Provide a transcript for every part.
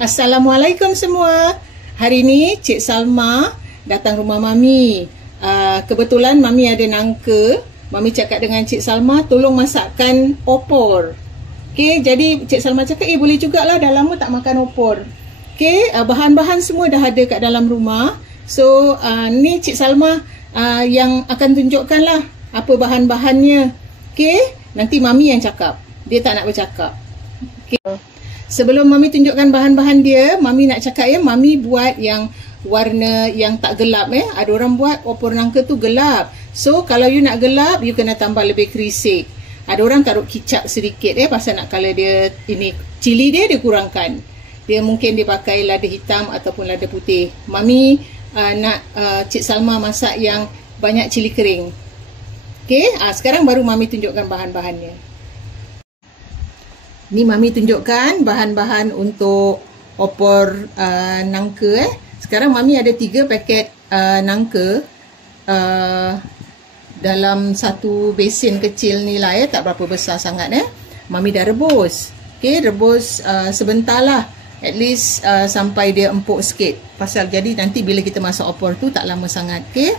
Assalamualaikum semua. Hari ni Cik Salma datang rumah Mami. Kebetulan Mami ada nangka. Mami cakap dengan Cik Salma tolong masakkan opor. Okey, jadi Cik Salma cakap boleh jugalah, dah lama tak makan opor. Okey, bahan-bahan semua dah ada kat dalam rumah. So ni Cik Salma yang akan tunjukkan lah apa bahan-bahannya. Okey, nanti Mami yang cakap. Dia tak nak bercakap. Okey. Sebelum Mami tunjukkan bahan-bahan dia, Mami nak cakap Mami buat yang warna yang tak gelap Ada orang buat opor nangka tu gelap. So kalau you nak gelap, you kena tambah lebih kerisik. Ada orang taruh kicap sedikit pasal nak color dia ini cili dia kurangkan. Dia mungkin dia pakai lada hitam ataupun lada putih. Mami nak Cik Salma masak yang banyak cili kering. Okey, sekarang baru Mami tunjukkan bahan-bahannya. Ni Mami tunjukkan bahan-bahan untuk opor nangka Sekarang Mami ada 3 paket nangka dalam satu besen kecil ni lah tak berapa besar sangat Mami dah rebus. Okey, rebus sebentar lah. At least sampai dia empuk sikit. Pasal jadi nanti bila kita masak opor tu tak lama sangat. Okey.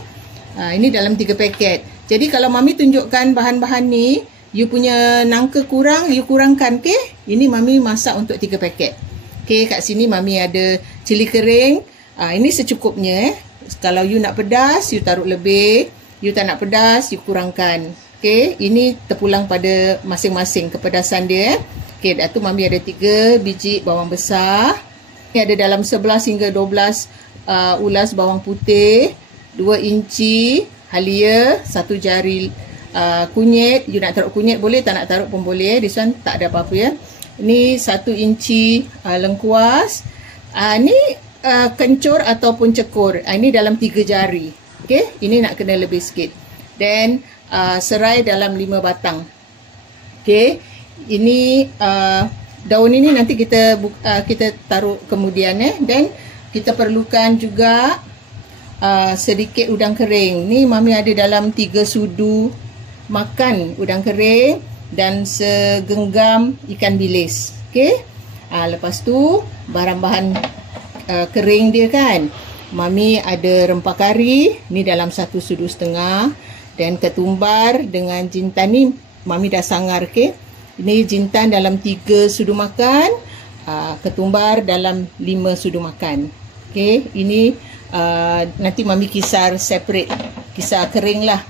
Ini dalam 3 paket. Jadi kalau Mami tunjukkan bahan-bahan ni, you punya nangka kurang, you kurangkan. Okey. Ini Mami masak untuk 3 paket. Okey, kat sini Mami ada cili kering. Ini secukupnya Kalau you nak pedas, you taruh lebih. You tak nak pedas, you kurangkan. Okey, ini terpulang pada masing-masing kepedasan dia. Okey, dah tu Mami ada 3 biji bawang besar. Ini ada dalam 11 hingga 12 ulas bawang putih, 2 inci halia, 1 jari kunyit. You nak taruh kunyit boleh, tak nak taruh pun boleh. This one tak ada apa-apa Ini 1 inci lengkuas. Ni kencur ataupun cekur. Ini dalam 3 jari. Okey, ini nak kena lebih sikit. Then serai dalam 5 batang. Okey, ini daun ini nanti kita taruh kemudian Dan kita perlukan juga sedikit udang kering. Ni Mami ada dalam 3 sudu makan udang kering dan segenggam ikan bilis. Okey. Lepas tu bahan-bahan kering dia Mami ada rempah kari ni dalam 1 sudu setengah, dan ketumbar dengan jintan ni Mami dah sangar. Okey. Ini jintan dalam 3 sudu makan, ketumbar dalam 5 sudu makan. Okey, ini nanti Mami kisar separate, kisar kering lah.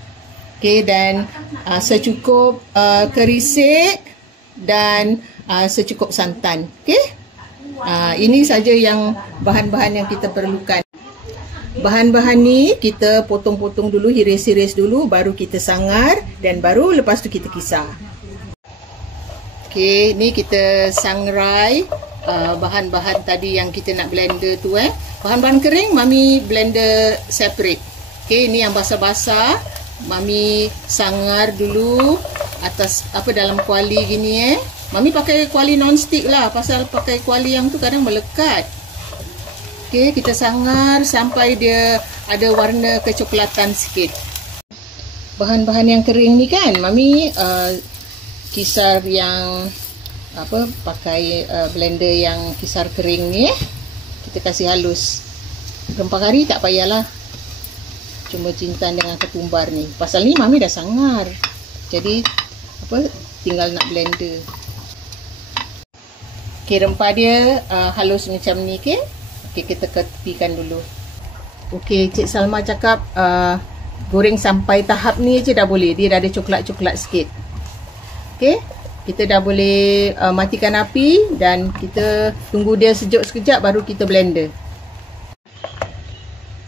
Okey, dan secukup kerisik dan secukup santan. Okey. Ini saja yang bahan-bahan yang kita perlukan. Bahan-bahan ni kita potong-potong dulu, hiris-hiris dulu, baru kita sangar dan baru lepas tu kita kisar. Okey, ni kita sangrai bahan-bahan tadi yang kita nak blender tu Bahan-bahan kering Mami blender separate. Okey, ni yang basah-basah Mami sangar dulu atas dalam kuali gini Mami pakai kuali non-stick lah, pasal pakai kuali yang tu kadang melekat. Okey, kita sangar sampai dia ada warna kecoklatan sikit. Bahan-bahan yang kering ni Mami kisar yang pakai blender yang kisar kering ni kita kasih halus. Rempah kari tak payahlah, cuma jintan dengan ketumbar ni. Pasal ni Mami dah sangar, jadi tinggal nak blender. Okey, rempah dia halus macam ni. Okey, kita ketepikan dulu. Okey, Cik Salma cakap goreng sampai tahap ni je dah boleh. Dia dah ada coklat-coklat sikit. Okey, kita dah boleh matikan api dan kita tunggu dia sejuk sekejap baru kita blender.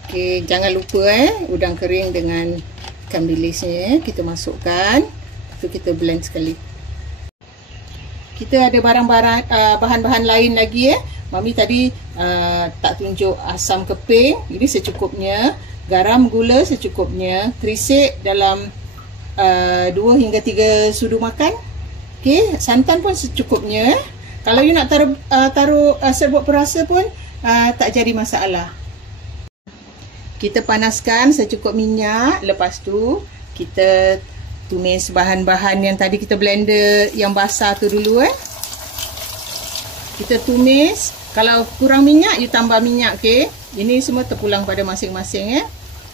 Okey, jangan lupa udang kering dengan ikan bilisnya kita masukkan. Lepas tu kita blend sekali. Kita ada barang-barang bahan-bahan lain lagi Mami tadi tak tunjuk asam keping, ini secukupnya, garam gula secukupnya, kerisik dalam 2 hingga 3 sudu makan. Okey, santan pun secukupnya. Kalau you nak taruh serbuk perasa pun tak jadi masalah. Kita panaskan secukup minyak, lepas tu kita tumis bahan-bahan yang tadi kita blender yang basah tu dulu Kita tumis Kalau kurang minyak, you tambah minyak, okey. Ini semua terpulang pada masing-masing,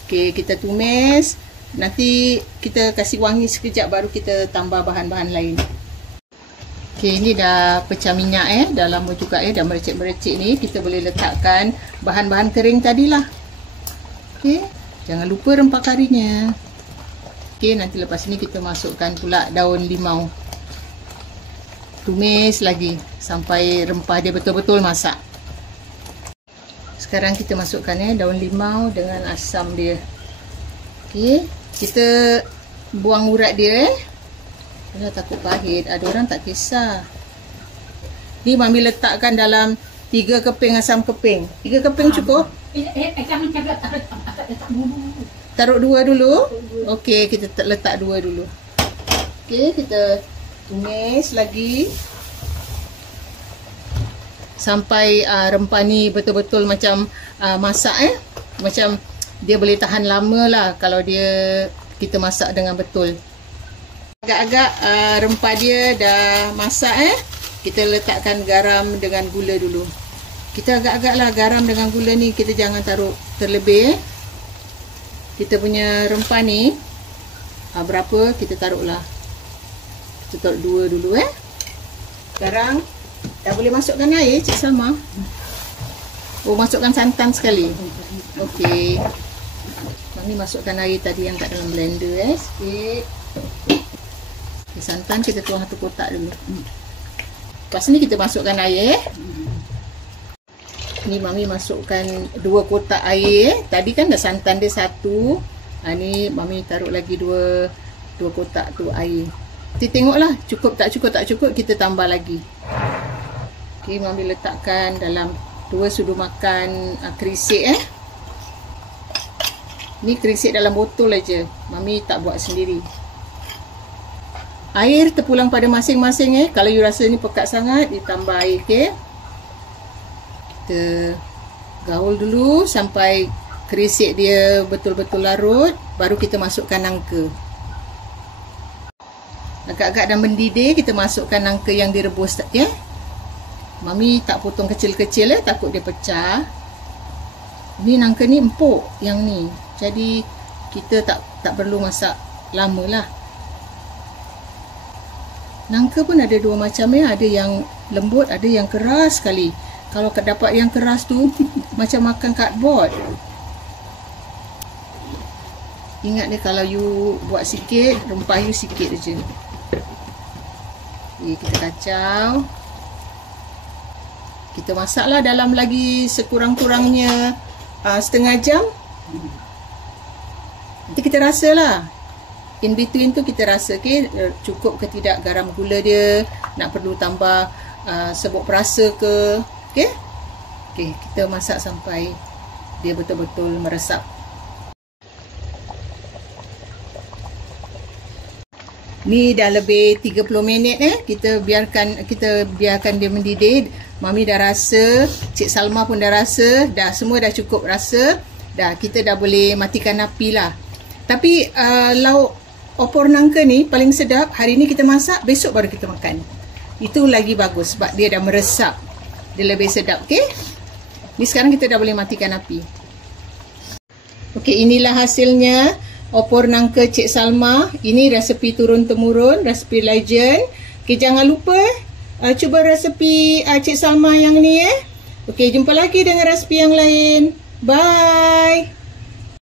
Okey, kita tumis. Nanti kita kasih wangi sekejap baru kita tambah bahan-bahan lain. Okey, ini dah pecah minyak, dah lama juga, dah merecik-merecik ni. Kita boleh letakkan bahan-bahan kering tadilah. Okey, jangan lupa rempah karinya. Okey, nanti lepas ni kita masukkan pula daun limau. Tumis lagi sampai rempah dia betul-betul masak. Sekarang kita masukkan daun limau dengan asam dia. Okey, kita buang urat dia. Kalau takut pahit, ada orang tak kisah. Ni Mami letakkan dalam 3 keping asam keping. 3 keping cukup? Taruh 2 dulu. Okey, kita letak 2 dulu. Okey, kita tumis lagi sampai rempah ni betul-betul macam masak, macam dia boleh tahan lama lah kalau kita masak dengan betul. Agak-agak rempah dia dah masak, kita letakkan garam dengan gula dulu. Kita agak-agak lah garam dengan gula ni, kita jangan taruh terlebih. Kita punya rempah ni berapa kita taruhlah. Kita taruh 2 dulu. Sekarang dah boleh masukkan air, Cik Salma. Oh, masukkan santan sekali. Okey. Mami masukkan air tadi yang kat dalam blender, sikit. Okay, santan kita tuang 1 kotak dulu. Lepas ni kita masukkan air. Ni Mami masukkan 2 kotak air. Tadi kan dah santan dia 1. Ni Mami taruh lagi 2 kotak tu air. Kita tengoklah cukup tak cukup, kita tambah lagi. Okey, Mami letakkan dalam 2 sudu makan kerisik. Ni kerisik dalam botol aja. Mami tak buat sendiri. Air terpulang pada masing-masing. Kalau you rasa ni pekat sangat, ditambah air, okey. Kita gaul dulu sampai kerisik dia betul-betul larut, baru kita masukkan nangka. Agak-agak dah mendidih, kita masukkan nangka yang direbus tadi. Mami tak potong kecil-kecil, takut dia pecah. Ni nangka ni empuk yang ni. Jadi kita tak perlu masak lama lah. Nangka pun ada 2 macam, ada yang lembut, ada yang keras sekali. Kalau dapat yang keras tu macam makan cardboard. Ingat ni, kalau you buat sikit, rempah you sikit je. Okay, kita kacau. Kita masaklah dalam lagi sekurang-kurangnya setengah jam. Nanti kita rasalah. In between tu kita rasa, cukup ke tidak garam gula dia, nak perlu tambah serbuk perasa ke. Okey, kita masak sampai dia betul-betul meresap. Ni dah lebih 30 minit kita biarkan dia mendidih. Mami dah rasa, Cik Salma pun dah rasa, semua dah cukup rasa. Kita dah boleh matikan api lah. Tapi lauk opor nangka ni paling sedap. Hari ni kita masak, besok baru kita makan. Itu lagi bagus sebab dia dah meresap. Dia lebih sedap, okey? Ni sekarang kita dah boleh matikan api. Okey, inilah hasilnya opor nangka Cik Salma. Ini resepi turun-temurun, resepi legend. Okey, jangan lupa cuba resepi Cik Salma yang ni. Okey, jumpa lagi dengan resepi yang lain. Bye.